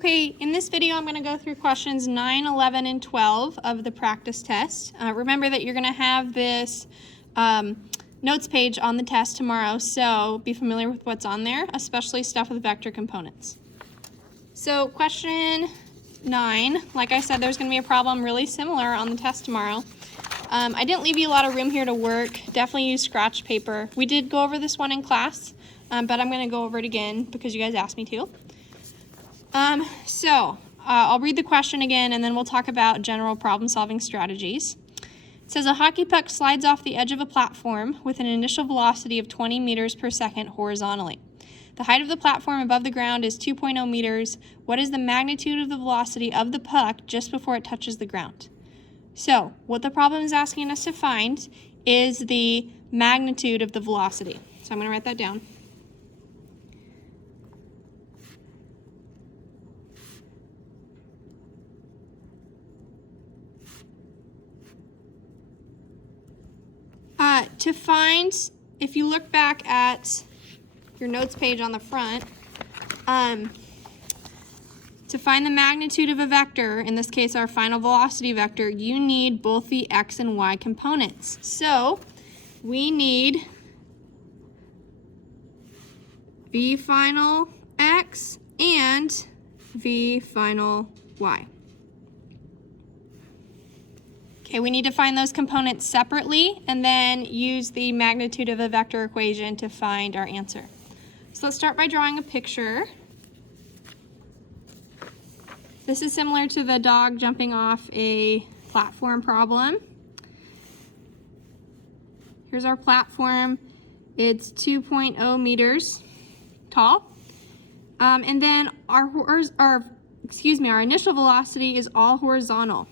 Okay, in this video I'm going to go through questions 9, 11, and 12 of the practice test. Remember that you're going to have this notes page on the test tomorrow, so be familiar with what's on there, especially stuff with vector components. So question 9, like I said, there's going to be a problem really similar on the test tomorrow. I didn't leave you a lot of room here to work. Definitely use scratch paper. We did go over this one in class, but I'm going to go over it again because you guys asked me to. I'll read the question again and then we'll talk about general problem-solving strategies. It says a hockey puck slides off the edge of a platform with an initial velocity of 20 meters per second horizontally. The height of the platform above the ground is 2.0 meters. What is the magnitude of the velocity of the puck just before it touches the ground? So, what the problem is asking us to find is the magnitude of the velocity. So I'm going to write that down. To find, if you look back at your notes page on the front, to find the magnitude of a vector, in this case our final velocity vector, you need both the x and y components. So we need v final x and v final y. Okay, we need to find those components separately and then use the magnitude of a vector equation to find our answer. So let's start by drawing a picture. This is similar to the dog jumping off a platform problem. Here's our platform. It's 2.0 meters tall. And then our initial velocity is all horizontal.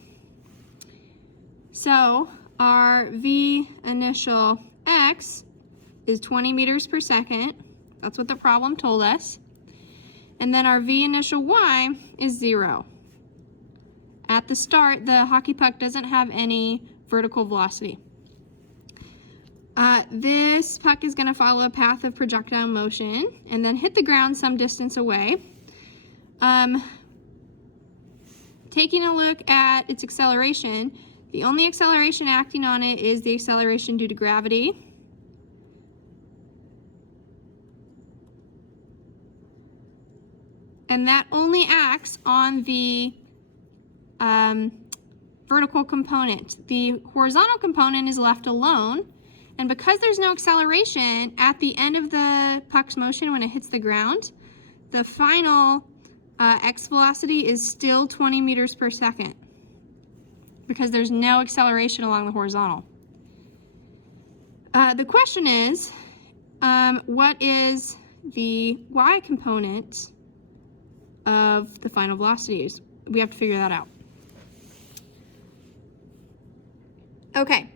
So our v initial x is 20 meters per second. That's what the problem told us. And then our v initial y is 0. At the start, the hockey puck doesn't have any vertical velocity. This puck is going to follow a path of projectile motion and then hit the ground some distance away. Taking a look at its acceleration, the only acceleration acting on it is the acceleration due to gravity. And that only acts on the vertical component. The horizontal component is left alone. And because there's no acceleration at the end of the puck's motion when it hits the ground, the final x velocity is still 20 meters per second because there's no acceleration along the horizontal. The question is, what is the y component of the final velocities? We have to figure that out. Okay.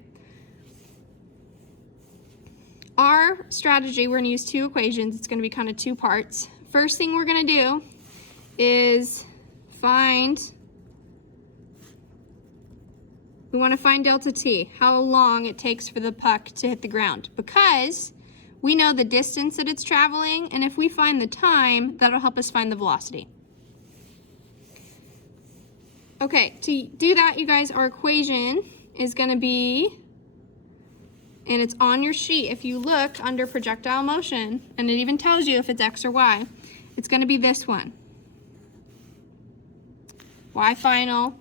Our strategy, we're going to use two equations. It's going to be kind of two parts. First thing we're going to do is we want to find delta t, how long it takes for the puck to hit the ground, because we know the distance that it's traveling, and if we find the time, that'll help us find the velocity. Okay, to do that, you guys, our equation is going to be, and it's on your sheet, if you look under projectile motion, and it even tells you if it's x or y, it's going to be this one. Y final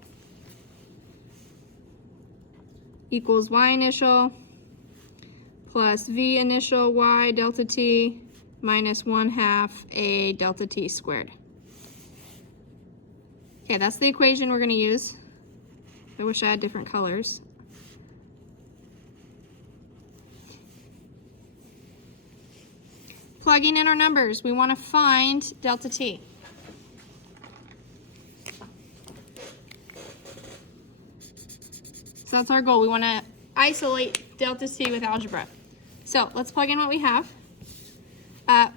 equals y initial plus v initial y delta t minus 1/2 a delta t squared. Okay, that's the equation we're going to use. I wish I had different colors. Plugging in our numbers, we want to find delta t. So that's our goal. We want to isolate delta t with algebra. So let's plug in what we have.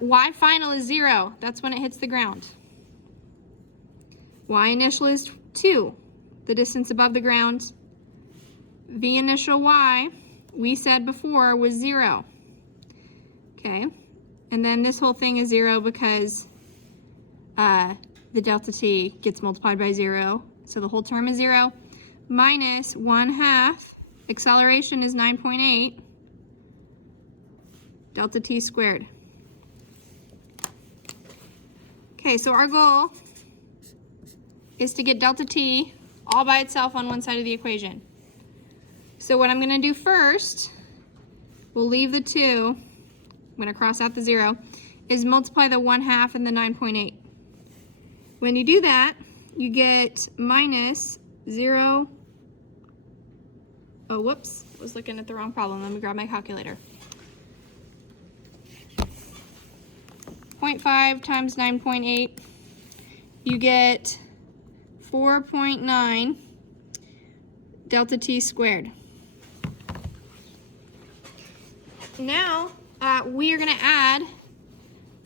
Y final is 0. That's when it hits the ground. Y initial is 2, the distance above the ground. V initial y, we said before, was 0. Okay, and then this whole thing is 0 because the delta t gets multiplied by 0, so the whole term is 0, minus 1/2, acceleration is 9.8, delta t squared. Okay, so our goal is to get delta t all by itself on one side of the equation. So what I'm going to do first, we'll leave the 2, I'm going to cross out the 0, is multiply the 1/2 and the 9.8. When you do that, you get minus 0, oh whoops, I was looking at the wrong problem, let me grab my calculator. 0.5 times 9.8, you get 4.9 delta t squared. Now, we are going to add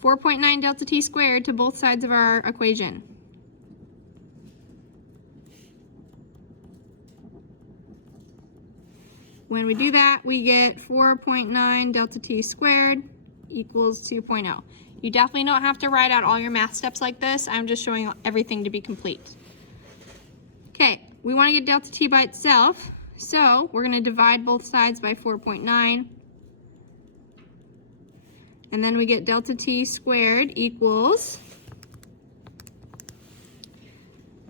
4.9 delta t squared to both sides of our equation. When we do that, we get 4.9 delta t squared equals 2.0. You definitely don't have to write out all your math steps like this. I'm just showing everything to be complete. Okay, we want to get delta t by itself, so we're going to divide both sides by 4.9. And then we get delta t squared equals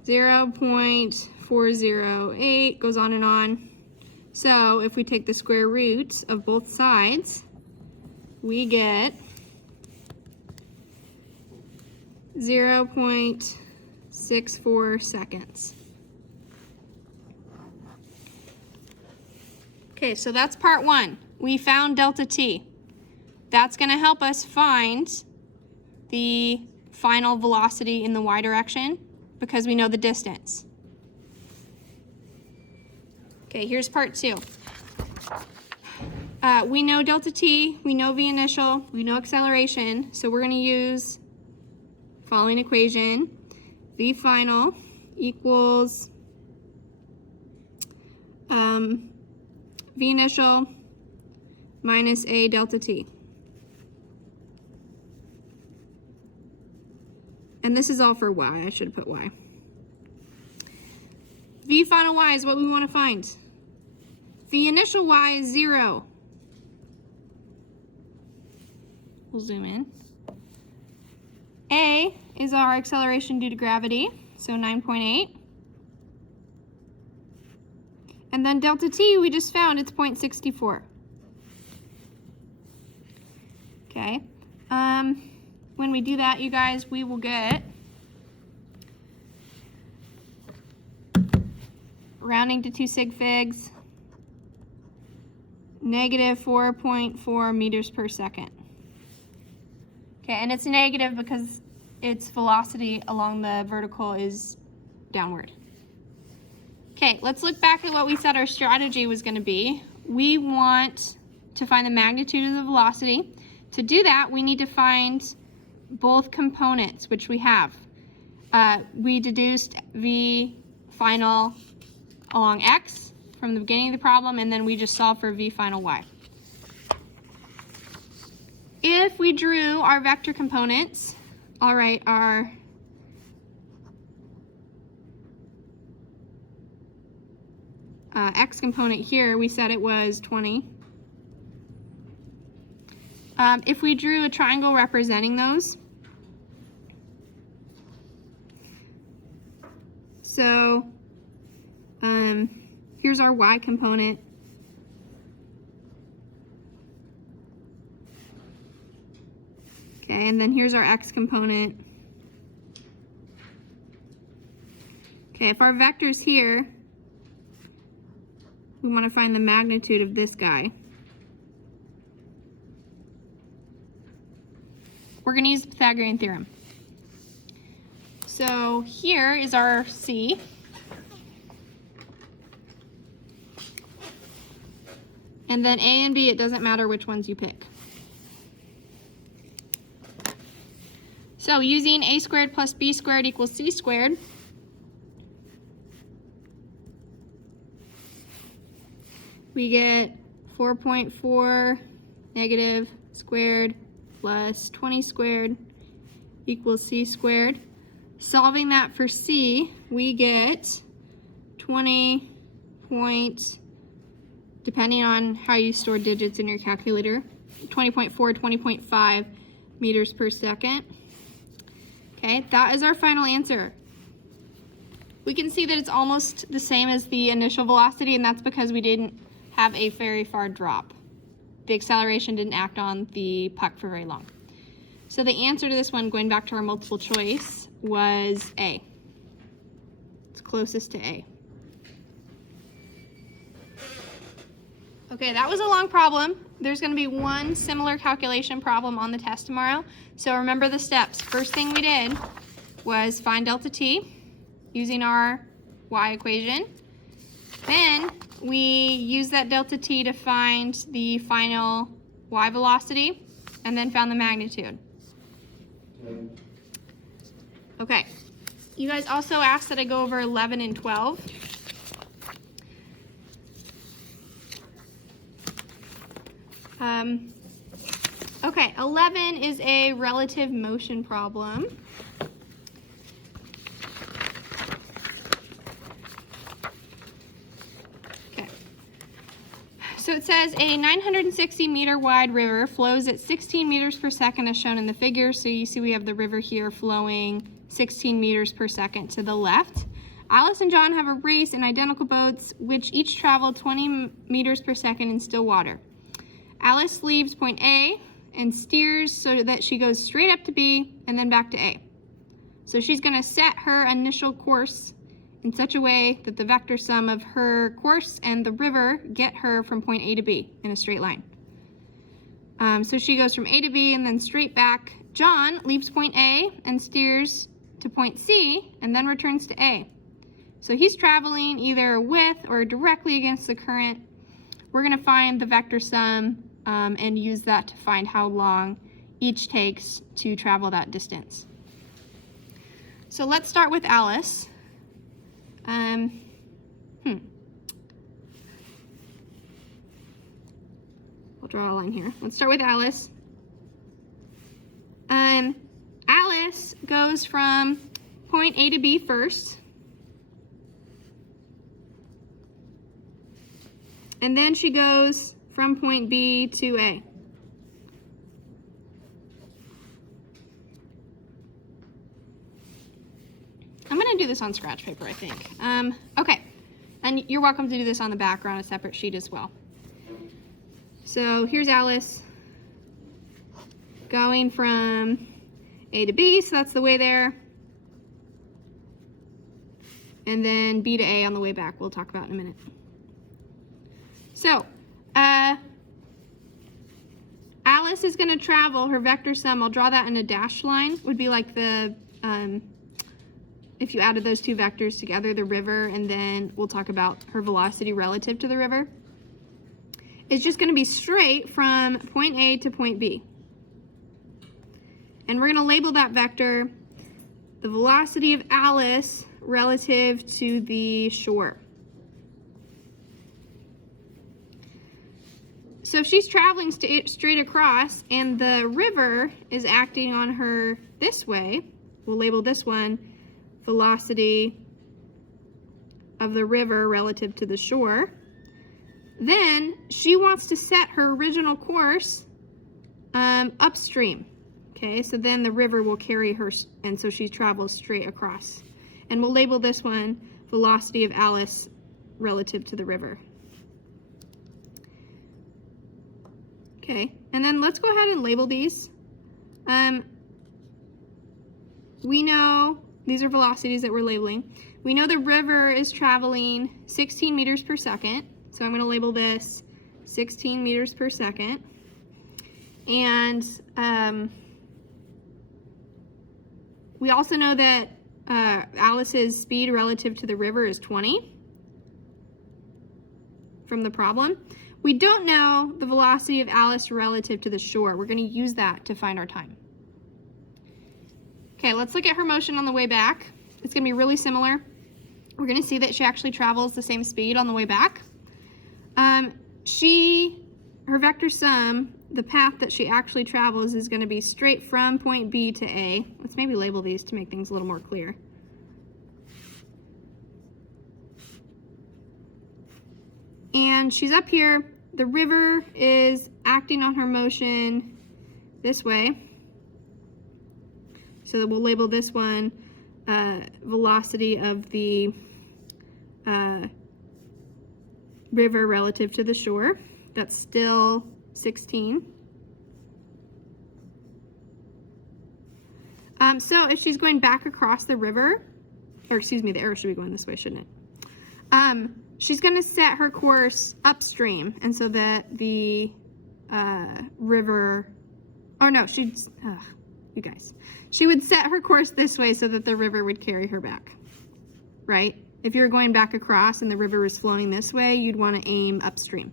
0.408, goes on and on. So if we take the square root of both sides, we get 0.64 seconds. Okay, so that's part 1. We found delta t. That's going to help us find the final velocity in the y direction because we know the distance. Okay, here's part 2. We know delta t, we know v initial, we know acceleration, so we're going to use the following equation. V final equals v initial minus a delta t. And this is all for y. I should have put y. V final y is what we want to find. V initial y is 0. We'll zoom in. A is our acceleration due to gravity, so 9.8. And then delta t, we just found it's 0.64. Okay. When we do that, you guys, we will get, rounding to 2 sig figs, negative 4.4 meters per second. Okay, and it's negative because its velocity along the vertical is downward. Okay, let's look back at what we said our strategy was going to be. We want to find the magnitude of the velocity. To do that, we need to find both components, which we have. We deduced v final along x from the beginning of the problem, and then we just solved for v final y. If we drew our vector components, all right, our x component here, we said it was 20. If we drew a triangle representing those, so here's our y component. Okay, and then here's our x component. Okay, if our vector's here, we want to find the magnitude of this guy. We're going to use the Pythagorean theorem. So here is our C. And then A and B, it doesn't matter which ones you pick. So using a squared plus b squared equals c squared, we get 4.4 negative squared plus 20 squared equals c squared. solving that for C, we get 20 point, depending on how you store digits in your calculator, 20.4, 20.5 meters per second. Okay, that is our final answer. We can see that it's almost the same as the initial velocity, and that's because we didn't have a very far drop. The acceleration didn't act on the puck for very long. So the answer to this one, going back to our multiple choice, was A. It's closest to A. Okay, that was a long problem. There's going to be one similar calculation problem on the test tomorrow. So remember the steps. First thing we did was find delta t using our y equation. Then we used that delta t to find the final y velocity and then found the magnitude. Okay, you guys also asked that I go over 11 and 12. Okay, 11 is a relative motion problem. Okay, so it says a 960 meter wide river flows at 16 meters per second as shown in the figure. So you see we have the river here flowing 16 meters per second to the left. Alice and John have a race in identical boats which each travel 20 meters per second in still water. Alice leaves point A and steers so that she goes straight up to B and then back to A. So she's going to set her initial course in such a way that the vector sum of her course and the river get her from point A to B in a straight line. So she goes from A to B and then straight back. John leaves point A and steers to point C and then returns to A. So he's traveling either with or directly against the current. We're going to find the vector sum and use that to find how long each takes to travel that distance. So let's start with Alice. We'll draw a line here. Let's start with Alice. Alice goes from point A to B first. And then she goes from point B to A. I'm going to do this on scratch paper, I think. Okay, and you're welcome to do this on the back or on a separate sheet as well. So here's Alice going from A to B, so that's the way there. And then B to A on the way back, we'll talk about in a minute. So, Alice is going to travel her vector sum. I'll draw that in a dashed line. Would be like the, if you added those two vectors together, the river, and then we'll talk about her velocity relative to the river. It's just going to be straight from point A to point B. And we're going to label that vector the velocity of Alice relative to the shore. So if she's traveling straight across and the river is acting on her this way, we'll label this one velocity of the river relative to the shore. Then she wants to set her original course upstream. Okay, so then the river will carry her, and so she travels straight across. And we'll label this one velocity of Alice relative to the river. Okay, and then let's go ahead and label these. We know these are velocities that we're labeling. We know the river is traveling 16 meters per second. So I'm going to label this 16 meters per second. And we also know that Alice's speed relative to the river is 20 from the problem. We don't know the velocity of Alice relative to the shore. We're going to use that to find our time. Okay, let's look at her motion on the way back. It's going to be really similar. We're going to see that she actually travels the same speed on the way back. Her vector sum the path that she actually travels is going to be straight from point B to A. Let's maybe label these to make things a little more clear. And she's up here. The river is acting on her motion this way. So we'll label this one velocity of the river relative to the shore. That's still 16. So if she's going back across the river, or excuse me, the arrow should be going this way, shouldn't it? She's going to set her course upstream, and so that the river, oh no, you guys. She would set her course this way so that the river would carry her back, right? If you're going back across and the river is flowing this way, you'd want to aim upstream.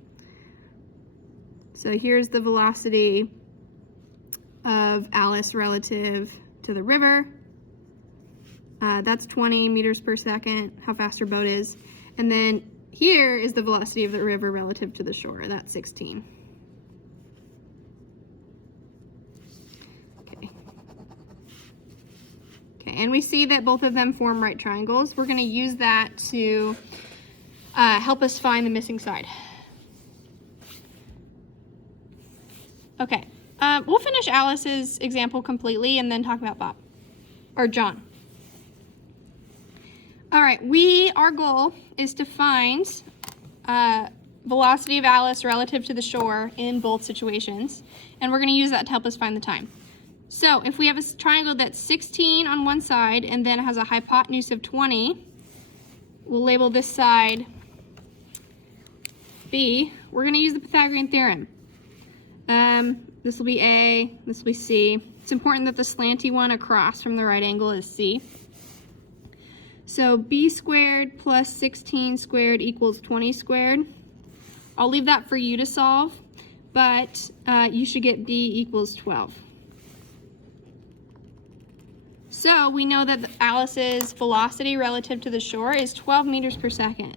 So here's the velocity of Alice relative to the river. That's 20 meters per second, how fast her boat is. And then here is the velocity of the river relative to the shore. That's 16. Okay, and we see that both of them form right triangles. We're going to use that to help us find the missing side. Okay, we'll finish Alice's example completely and then talk about Bob, or John. All right, our goal is to find velocity of Alice relative to the shore in both situations, and we're going to use that to help us find the time. So if we have a triangle that's 16 on one side and then has a hypotenuse of 20, we'll label this side B. We're going to use the Pythagorean theorem. This will be A, this will be C. It's important that the slanty one across from the right angle is C. So B squared plus 16 squared equals 20 squared. I'll leave that for you to solve, but you should get B equals 12. So we know that Alice's velocity relative to the shore is 12 meters per second.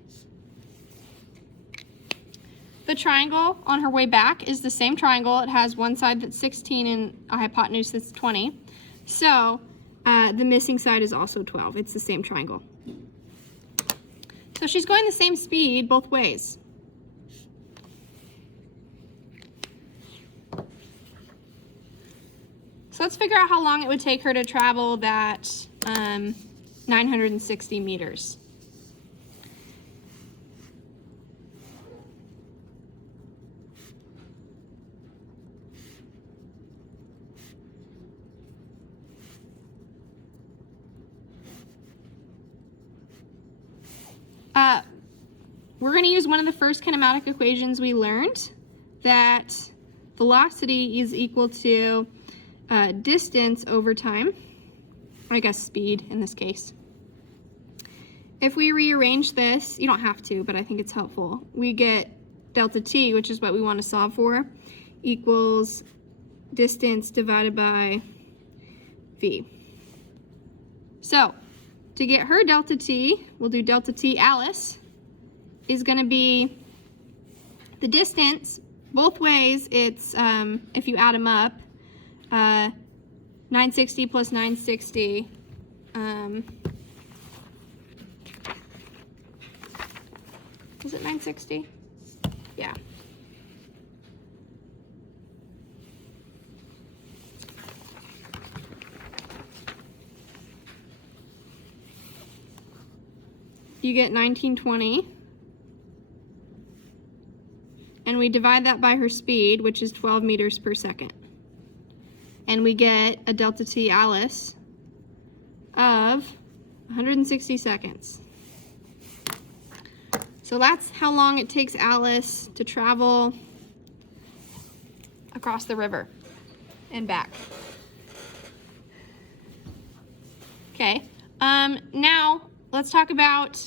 The triangle on her way back is the same triangle. It has one side that's 16 and a hypotenuse that's 20. So the missing side is also 12. It's the same triangle. So she's going the same speed both ways. So let's figure out how long it would take her to travel that 960 meters. We're going to use one of the first kinematic equations we learned, that velocity is equal to distance over time, I guess speed in this case. If we rearrange this, you don't have to, but I think it's helpful, we get delta t, which is what we want to solve for, equals distance divided by v. So to get her delta t, we'll do delta t Alice, is going to be the distance, both ways, it's, if you add them up, 960 plus 960, is it 960? Yeah. You get 1920, and we divide that by her speed, which is 12 meters per second. And we get a delta t Alice of 160 seconds. So that's how long it takes Alice to travel across the river and back. Okay, now let's talk about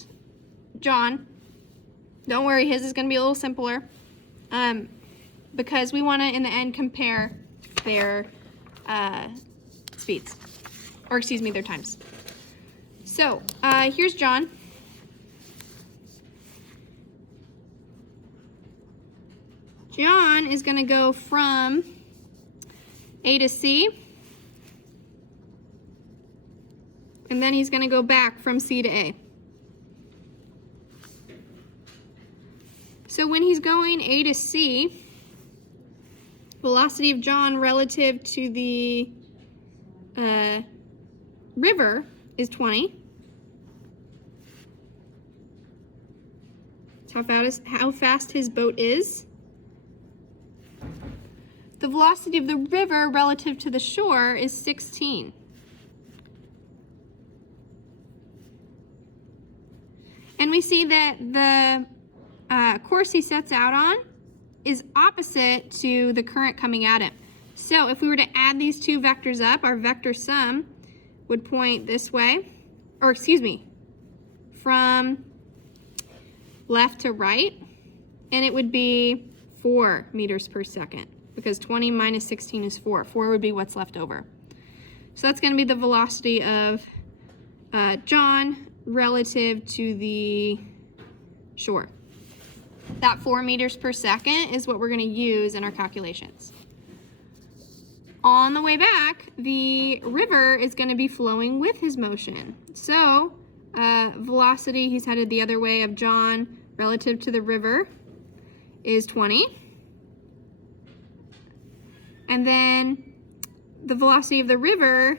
John. Don't worry, his is going to be a little simpler because we want to, in the end, compare their speeds, or excuse me, their times. So here's John. John is going to go from A to C, and then he's going to go back from C to A. So when he's going A to C, velocity of John relative to the river is 20. That's how fast his boat is. The velocity of the river relative to the shore is 16. And we see that the course he sets out on is opposite to the current coming at him. So if we were to add these two vectors up, our vector sum would point this way, or excuse me, from left to right, and it would be 4 meters per second, because 20 minus 16 is 4. 4 would be what's left over. So that's going to be the velocity of John relative to the shore. That 4 meters per second is what we're going to use in our calculations. On the way back, the river is going to be flowing with his motion. So velocity, he's headed the other way, of John relative to the river is 20. And then the velocity of the river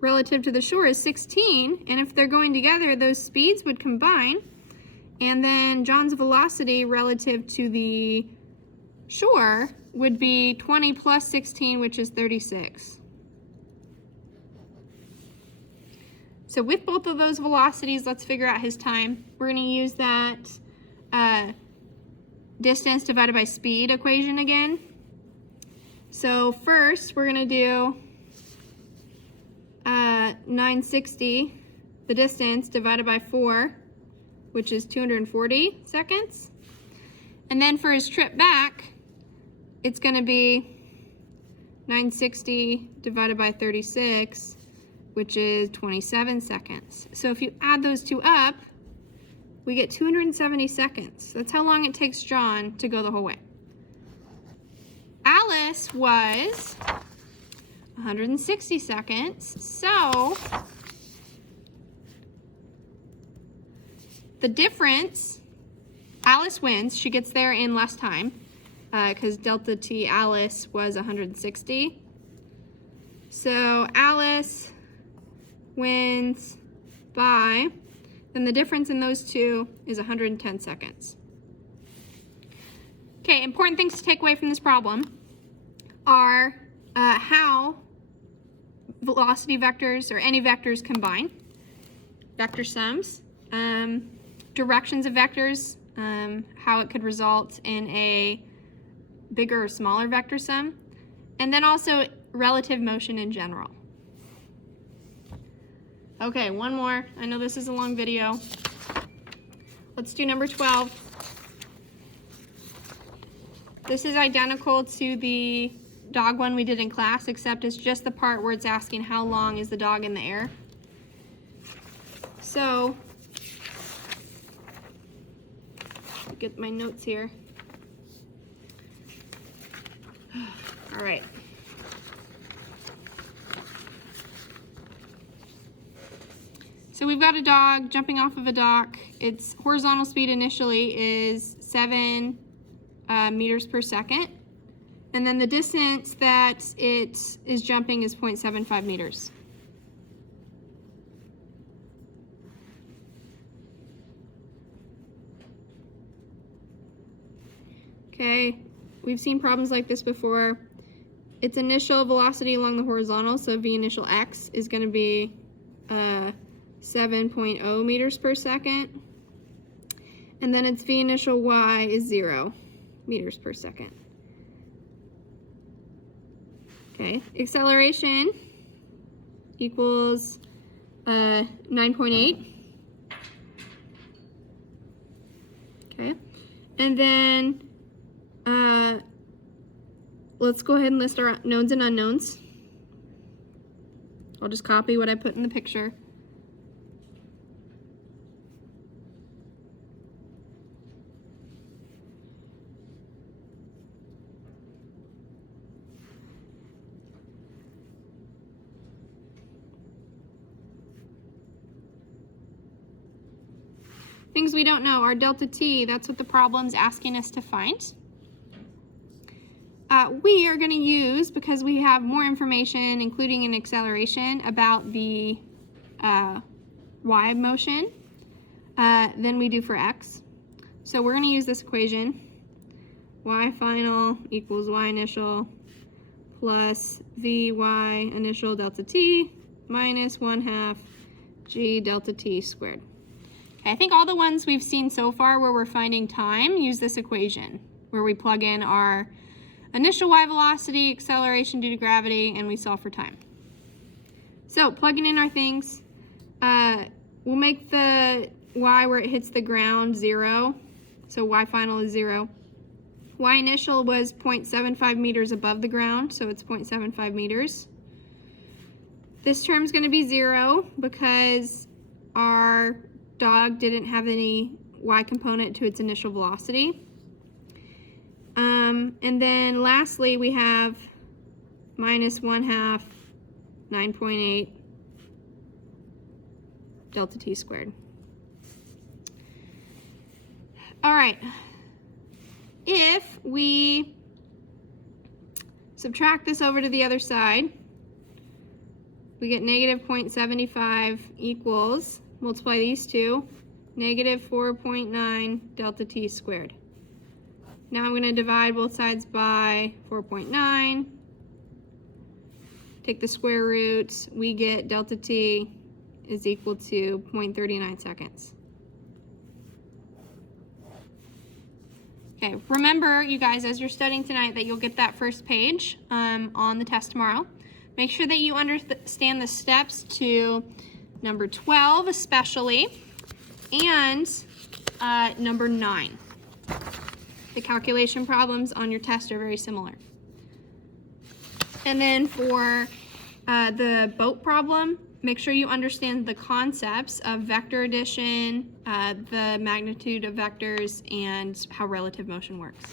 relative to the shore is 16. And if they're going together, those speeds would combine. And then John's velocity relative to the shore would be 20 plus 16, which is 36. So with both of those velocities, let's figure out his time. We're going to use that distance divided by speed equation again. So first, we're going to do 960, the distance, divided by 4, which is 240 seconds. And then for his trip back, it's going to be 960 divided by 36, which is 27 seconds. So if you add those two up, we get 270 seconds. That's how long it takes John to go the whole way. Alice was 160 seconds. So the difference, Alice wins. She gets there in less time because delta T Alice was 160. So Alice wins by, then the difference in those two is 110 seconds. Okay, important things to take away from this problem are how velocity vectors or any vectors combine, vector sums, directions of vectors, how it could result in a bigger or smaller vector sum, and then also relative motion in general. Okay, one more. I know this is a long video. Let's do number 12. This is identical to the dog one we did in class, except it's just the part where it's asking how long is the dog in the air. So, get my notes here. All right. So we've got a dog jumping off of a dock. Its horizontal speed initially is 7 meters per second. And then the distance that it is jumping is 0.75 meters. Okay, we've seen problems like this before. Its initial velocity along the horizontal, so v initial x, is going to be 7.0 meters per second. And then its v initial y is 0 meters per second. Okay, acceleration equals 9.8. Okay, and then let's go ahead and list our knowns and unknowns. I'll just copy what I put in the picture. Things we don't know, our delta t, that's what the problem's asking us to find. We are going to use, because we have more information, including an acceleration, about the y motion than we do for x. So we're going to use this equation, y final equals y initial plus vy initial delta t minus 1/2 g delta t squared. Okay, I think all the ones we've seen so far where we're finding time use this equation, where we plug in our initial y velocity, acceleration due to gravity, and we solve for time. So plugging in our things, we'll make the y where it hits the ground 0, so y final is 0. Y initial was 0.75 meters above the ground, so it's 0.75 meters. This term's going to be 0 because our dog didn't have any y component to its initial velocity. And then lastly, we have minus 1/2 9.8 delta t squared. All right. If we subtract this over to the other side, we get negative 0.75 equals, multiply these two, negative 4.9 delta t squared. Now I'm going to divide both sides by 4.9, take the square roots, we get delta t is equal to 0.39 seconds. Okay, remember, you guys, as you're studying tonight, that you'll get that first page on the test tomorrow. Make sure that you understand the steps to number 12 especially, and number 9. The calculation problems on your test are very similar. And then for the boat problem, make sure you understand the concepts of vector addition, the magnitude of vectors, and how relative motion works.